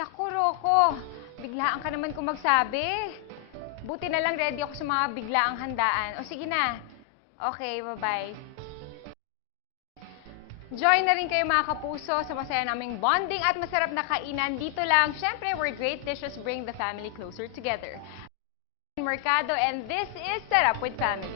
Naku, Rocco. Biglaan ka naman kung magsabi. Buti na lang ready ako sa mga biglaang handaan. O sige na. Okay, bye-bye. Join na rin kayo mga kapuso sa masaya naming bonding at masarap na kainan dito lang. Siyempre, where great dishes bring the family closer together. Mercado, and this is Sarap with Family.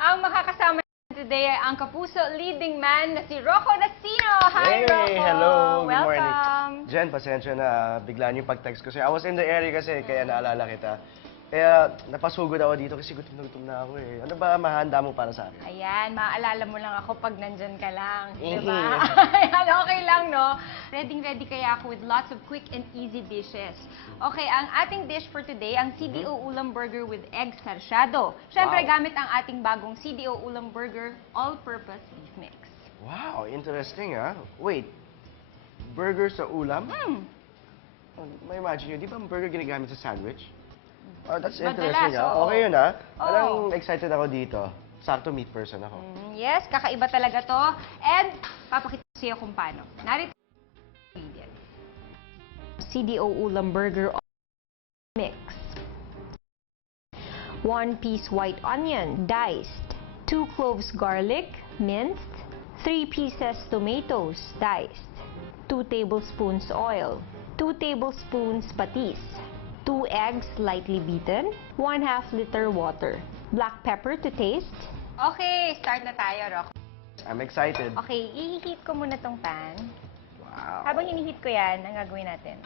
Ang makakasama today ay ang kapuso leading man na si Rocco Nasino. Hi, Hey, Rocco! hello, good Welcome! morning. Jen, pasensya na bigla niyo pag-text ko sa'yo. I was in the area kasi, kaya naalala kita. Kaya napasugod ako dito kasi gutom na ako eh. Ano ba mahanda mo para sa akin? Ayan, maaalala mo lang ako pag nandyan ka lang. Mhm. Diba? Ayan, okay lang, no? Ready kaya ako with lots of quick and easy dishes. Okay, ang ating dish for today, ang CDO Ulam Burger with Egg Sarsyado. Siyempre, Wow. gamit ang ating bagong CDO Ulam Burger All-Purpose Beef Mix. Wow, interesting ah. Wait, burger sa ulam? May imagine nyo, di ba ang burger ginagamit sa sandwich? Oh, that's interesting ah. oo. Okay yun ah. Oo. Parang excited ako dito. Sakto meat person ako. Yes, kakaiba talaga to. And, papakita ko siya kung paano. Narito ang ingredients. CDO Ulam Burger Mix. 1 piece white onion, diced. 2 cloves garlic, minced. 3 pieces tomatoes, diced. 2 tablespoons oil. 2 tablespoons patis. 2 eggs lightly beaten. 1/2 liter water. Black pepper to taste. Okay, start na tayo, Rock. I'm excited. Okay, i-heat ko muna tong pan. Wow. Habang hiniheat ko yan, ang gagawin natin.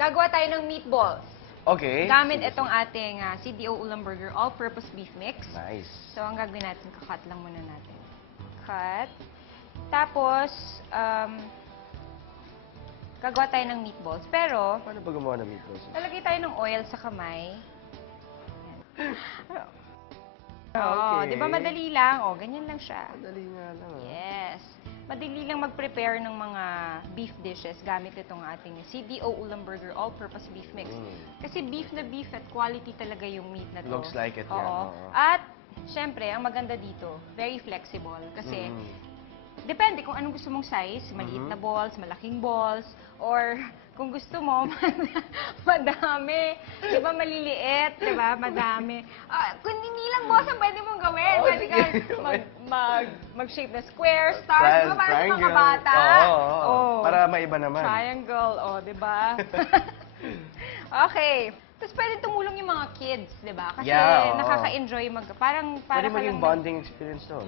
Gagawa tayo ng meatballs. Okay. Gamit itong ating CDO Ulam Burger All-Purpose Beef Mix. Nice. So, ang gagawin natin, kakat lang muna natin. Cut. Tapos, gagawa tayo ng meatballs. Pero, Paano ba gumawa ng meatballs? lalagay tayo ng oil sa kamay. Ah, Oo, di ba madali lang? O, ganyan lang siya. Madali nga lang ah. Yes. Madali lang mag-prepare ng mga beef dishes gamit itong ating CDO Ulam Burger All-Purpose Beef Mix. Kasi beef na beef at quality talaga yung meat na to. Looks like it, Oo. yeah. Oo. At, syempre, ang maganda dito, very flexible. Kasi, depende kung anong gusto mong size, maliit na balls, malaking balls, or kung gusto mo, madami. Di ba maliliit? Di ba? Madami. Kung hindi lang balls ang pwede mong gawin. Pwede ka mag-shape na square, stars, di ba? Para sa mga bata. Oo. Para maiba naman. Triangle, di ba? Okay. Tapos pwede tumulong yung mga kids, di ba? Kasi Yeah, oo. nakaka-enjoy parang Pwede ka maging lang bonding experience to.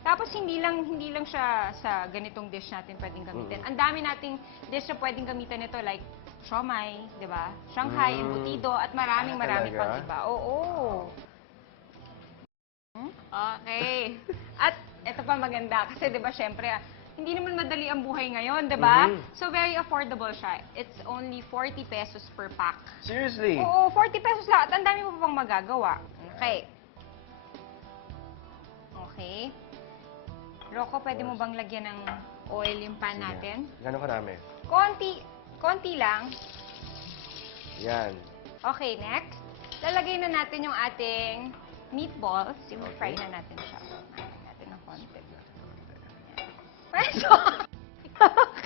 Tapos hindi lang siya sa ganitong dish natin pwedeng gamitin. Ang dami nating dish na pwedeng gamitin nito like siomai, 'di ba? Shanghai, embutido at maraming pang Talaga? iba. Oo. Okay. At ito pa maganda kasi 'di ba syempre hindi naman madali ang buhay ngayon, 'di ba? So very affordable siya. It's only 40 pesos per pack. Seriously? Oo, 40 pesos lahat. Ang dami mo pa pang magagawa. Okay. Okay. Rocco, pwede mo bang lagyan ng oil yung pan natin? Gano'n karami? Konti lang. Yan. Okay, next. Lalagay na natin yung ating meatballs. Yung fry na natin siya. Lagyan natin ng konti. Ay, sorry.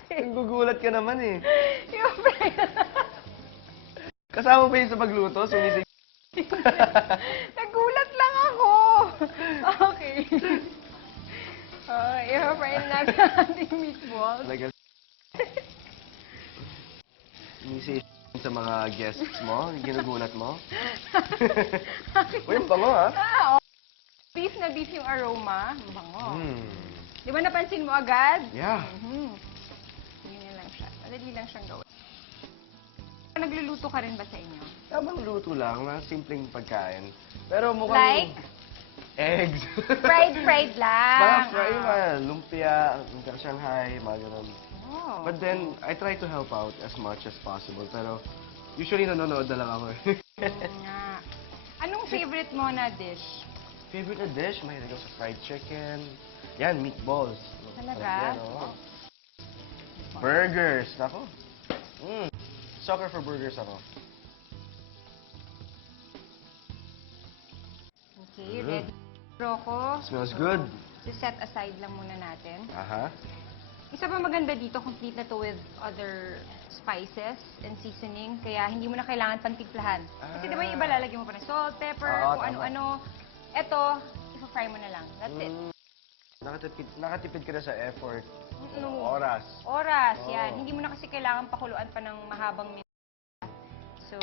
Okay. Gugulat ka naman eh. Yung fry na Kasama pa yun sa pagluto? Sumisig. Nagulat lang ako. Okay. I-fry na natin ang ating meatballs. Like Sumisig sa mga guests mo? Ginugulat mo? Uy, ang bango ha? Oo. Beef na beef yung aroma. Ang bango. Di ba napansin mo agad? Yeah. Ganyan lang siya. Madali lang siyang gawin. Nagluluto ka rin ba sa inyo? Tamang luto lang, mga simpleng pagkain. Pero Like? mukhang... Eggs. Fried lang. Mga fry, mga lumpia Shanghai, mga ganun. Oh. But then, I try to help out as much as possible. Pero, usually nanonood na lang ako. Nga. Anong favorite mo na dish? Favorite na dish? Mahilig ako sa fried chicken. Yan, meatballs. Talaga? Yan, oo. Burgers. Ako. Sucker for burgers ako. Okay, ready. Rocco. Smells good. Set aside lang muna natin. Aha. Isa pa maganda dito, complete na to with other spices and seasoning. Kaya hindi mo na kailangan pantimplahan. Kasi di ba yung iba lalagyan mo pa ng salt, pepper, Oo, kung tama. ano-ano. Ito, i-fry mo na lang. That's it. Nakatipid ka na sa effort. No. Oras. Oras, Oo. yan. Hindi mo na kasi kailangan pakuluan pa ng mahabang minuto. So,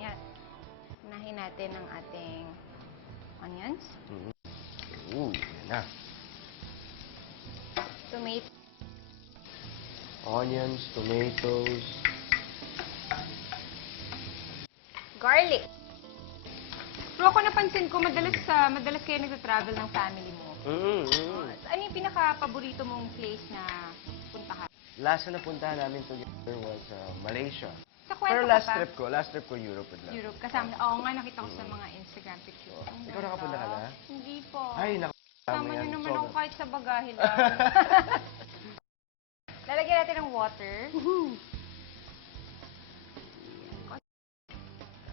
yan. Unahin natin ang ating onions. Ooh, yan na. Tomato. Onions, tomatoes. Garlic. Rocco, napansin ko, madalas kayo nagta-travel ng family mo. Ano yung pinaka-paborito mong place na puntahan? Last na napuntahan namin together was Malaysia. Sa kwento Pero ka last pa? trip ko Europe lang. Europe. Kasama, oo nga, nakita ko sa mga Instagram pictures. Ang Ikaw ganda. nakapunta ka na? Hindi po. Ay, naku. Sama yan. niyo naman ako Sobrang- kahit sa bagahe lang. Lalagyan natin ng water.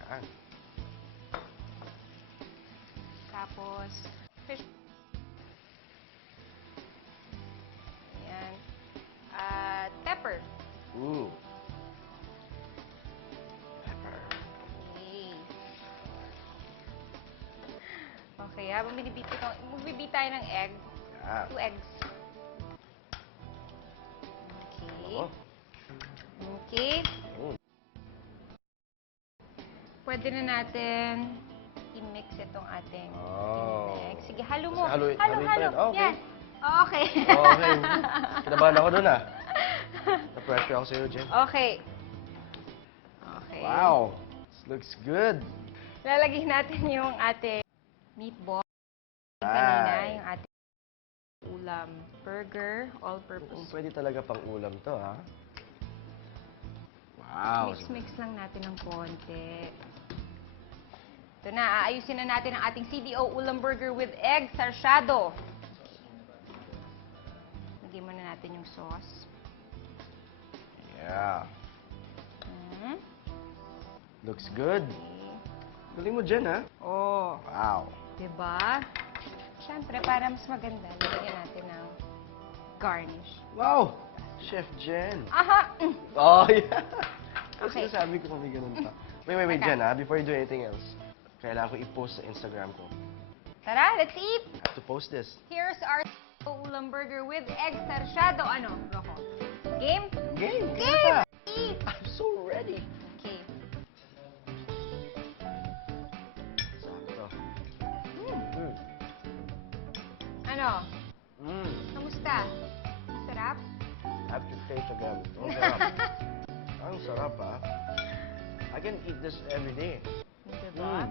Yan. Tapos, fish. Ayan. At pepper. Ooh. Pepper. Okay. Okay, habang magbibit tayo ng egg. Yeah. 2 eggs. Okay. Oh. Okay. Mm. Pwede na natin i-mix itong ating Oh. egg. Sige, halo mo. Haluin Halo. pa rin. Okay. Yan. Okay. Okay. Kinabahan ako dun Na-pressure ako sa'yo, Jen. Okay. Okay. Wow. This looks good. Lalagyan natin yung ating meatball. Kanina, Ay. yung ating ulam. Burger, all-purpose. Pwede talaga pang ulam to, ha? Wow. Mix lang natin ng konti. Ito na, aayusin na natin ang ating CDO ulam burger with egg sarsyado. Lagyan muna natin yung sauce. Yeah. Hmm. Looks good. Okay. Galing mo, Jen, ha? Oh, Wow. diba? Siyempre, para mas maganda, lagyan natin ng garnish. Wow! Chef Jen. Aha! Oh, yeah. Okay. Kasi sabi ko kung may ganun pa. Wait, Okay. Jen, ha? Before you do anything else, kailangan ko i-post sa Instagram ko. Tara, let's eat! I have to post this. Here's our ulam burger with egg sarsyado. Ano, Rocco? Game? Game! Game! Game! Eat! I'm so ready. Okay. Sakto. Hmm. Ano? Kamusta? Masarap? I have to taste again. Ang sarap. Ang sarap, ha? I can eat this every day. Diba?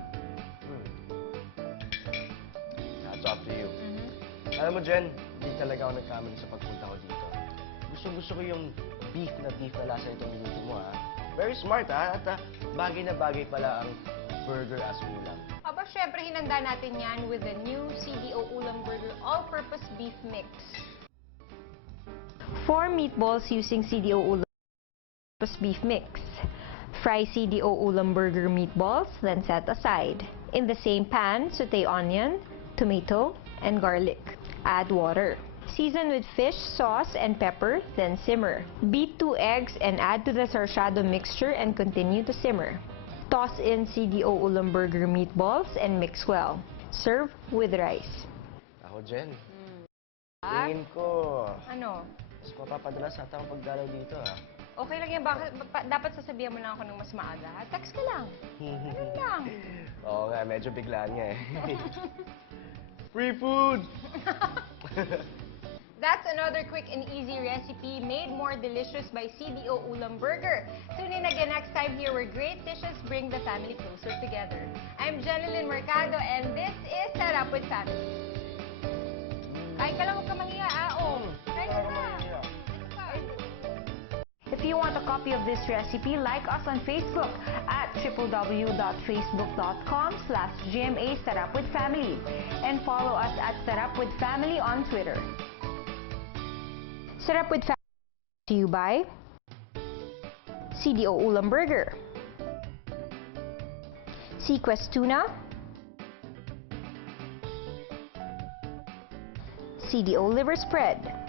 That's up to you. Mhm. Alam mo, Jen, hindi talaga ako nagkamali sa pagpunta ko dito. Gusto ko yung beef na lasa itong minuto mo, ha? Very smart, ha? At bagay na bagay pala ang burger as ulam. Aba, syempre, hinanda natin yan with the new CDO Ulam Burger All-Purpose Beef Mix. 4 meatballs using CDO Ulam All-Purpose Beef Mix. Fry CDO Ulam Burger meatballs, then set aside. In the same pan, saute onion, tomato, and garlic. Add water. Season with fish, sauce, and pepper, then simmer. Beat 2 eggs and add to the sarsyado mixture and continue to simmer. Toss in CDO Ulam Burger meatballs and mix well. Serve with rice. Ako, Jen, Ah? tingin ko, Ano? mas mapapadalas ata ang pagdalaw dito, ha? Okay lang yan. Dapat sasabihan mo lang ako ng mas maaga. Text ka lang. Ganun lang. Oo nga, medyo biglaan nga, eh. Free food! That's another quick and easy recipe made more delicious by CDO Ulam Burger. Tune in again next time here where great dishes bring the family closer together. I'm Jeneline Mercado and this is Sarap with Family. Kain ka lang, huwag ka mahiya, Kain ka na. If you want a copy of this recipe, like us on Facebook at www.facebook.com/GMA Sarap with Family and follow us at Sarap with Family on Twitter. Sarap with Family to you by CDO Ulam Burger, Sequest Tuna, CDO liver spread.